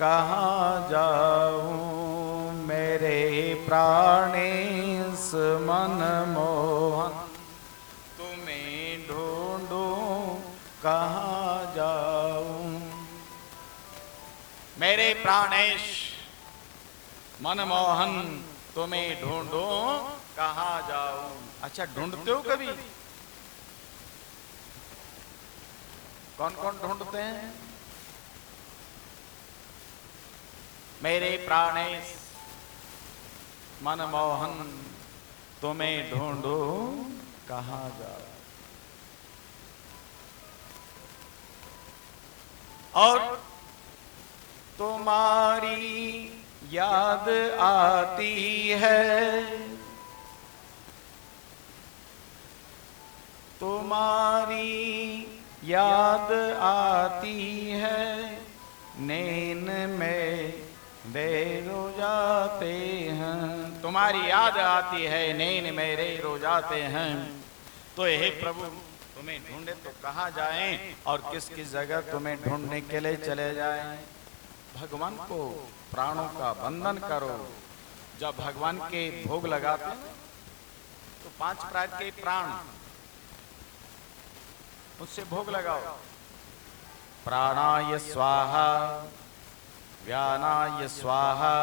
कहाँ जाऊं मेरे प्राणेश मन मोहन, तुम्हें ढूंढूं कहाँ जाऊं। मेरे प्राणेश मनमोहन, तुम्हें ढूंढूं कहाँ जाऊं। अच्छा, ढूंढते हो कभी? कौन कौन ढूंढते हैं? मेरे प्राणेश मनमोहन, तुम्हें ढूंढूं कहाँ जाऊं। और तुम्हारी याद आती है, तुम्हारी याद आती है, नैन में रो जाते हैं। तुम्हारी याद आती है, नैन मेरे रो जाते हैं। तो हे प्रभु, तुम्हें ढूंढे तो कहाँ जाएं और किस किस जगह तुम्हें ढूंढने के लिए चले जाएं। भगवान को प्राणों का बंधन करो। जब भगवान के भोग लगाते हैं तो 5 प्रकार के प्राण उससे भोग लगाओ। प्राणाय स्वाहा, व्यानाय स्वाहा,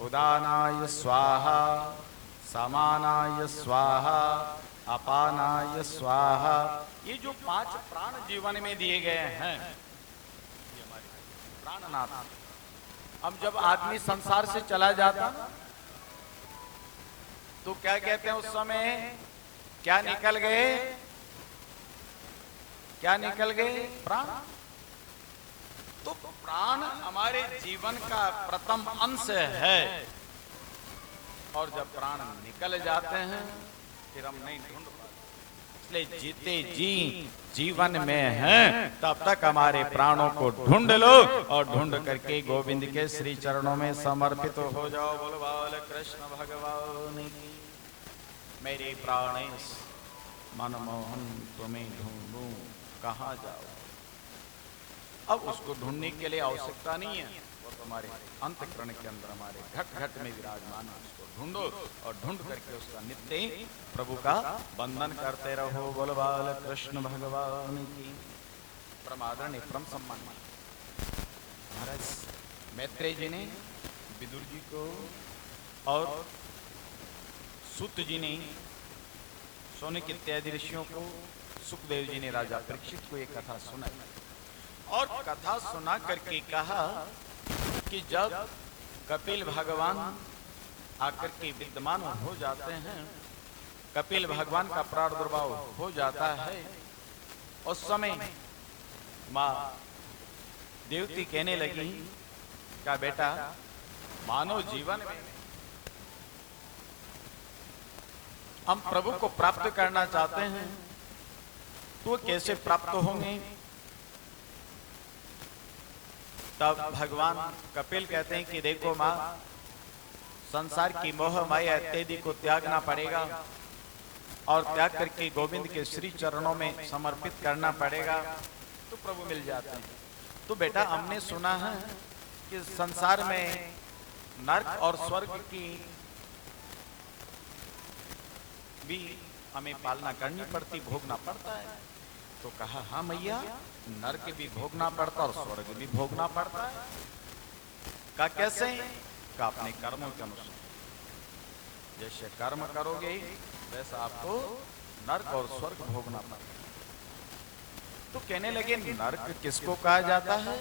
उदानाय स्वाहा, समानाय स्वाहा, अपानाय स्वाहा। ये जो 5 प्राण जीवन में दिए गए हैं, ये हमारे प्राणनाथ। अब जब आदमी संसार से चला जाता तो क्या कहते हैं उस समय? क्या निकल गए? क्या निकल गए? प्राण। तो प्राण हमारे जीवन का प्रथम अंश है, और जब प्राण निकल जाते हैं फिर हम नहीं ढूंढ पाते। इसलिए जीते जी जीवन में हैं तब तक हमारे प्राणों को ढूंढ लो, और ढूंढ करके गोविंद के श्री चरणों में समर्पित हो जाओ। बोलो बाल कृष्ण भगवान की। मेरे प्राणेश मनमोहन, तुम्हें ढूंढूं कहाँ जाओ। अब उसको ढूंढने के लिए आवश्यकता नहीं है, वो तुम्हारे अंतःकरण के अंदर हमारे घट घट में विराजमान है। उसको ढूंढो और ढूंढ करके उसका नित्य प्रभु का बंधन करते रहो। बोल बाल कृष्ण भगवान की। परम आदरणीय परम सम्मान महाराज मैत्रेय जी ने विदुर जी को और सूत जी ने शौनक इत्यादि ऋषियों को, सुखदेव जी ने राजा परीक्षित को एक कथा सुनाई, और कथा सुना करके कहा कि जब कपिल भगवान आकर के विद्यमान हो जाते हैं, कपिल भगवान का प्रादुर्भाव हो जाता है, उस समय माँ देवती कहने लगी क्या बेटा, मानव जीवन में हम प्रभु को प्राप्त करना चाहते हैं तो कैसे प्राप्त होंगे? तब भगवान कपिल कहते हैं कि देखो माँ, संसार की मोह माया इत्यादि को त्यागना पड़ेगा, और त्याग करके गोविंद के श्री चरणों में समर्पित करना पड़ेगा, तो प्रभु मिल जाते हैं। तो बेटा, हमने सुना है कि संसार में नरक और स्वर्ग की भी हमें पालना करनी पड़ती, भोगना पड़ता है। तो कहा हाँ मैया, नरक भी भोगना पड़ता और स्वर्ग भी भोगना पड़ता है। का कैसे? का अपने कर्मों के अनुसार। जैसे कर्म करोगे वैसा आपको नरक और स्वर्ग भोगना पड़ता है। तो कहने लगे नरक किसको कहा जाता है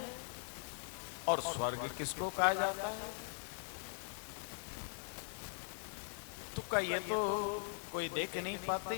और स्वर्ग किसको कहा जाता है? तो का ये तो कोई देख नहीं पाते,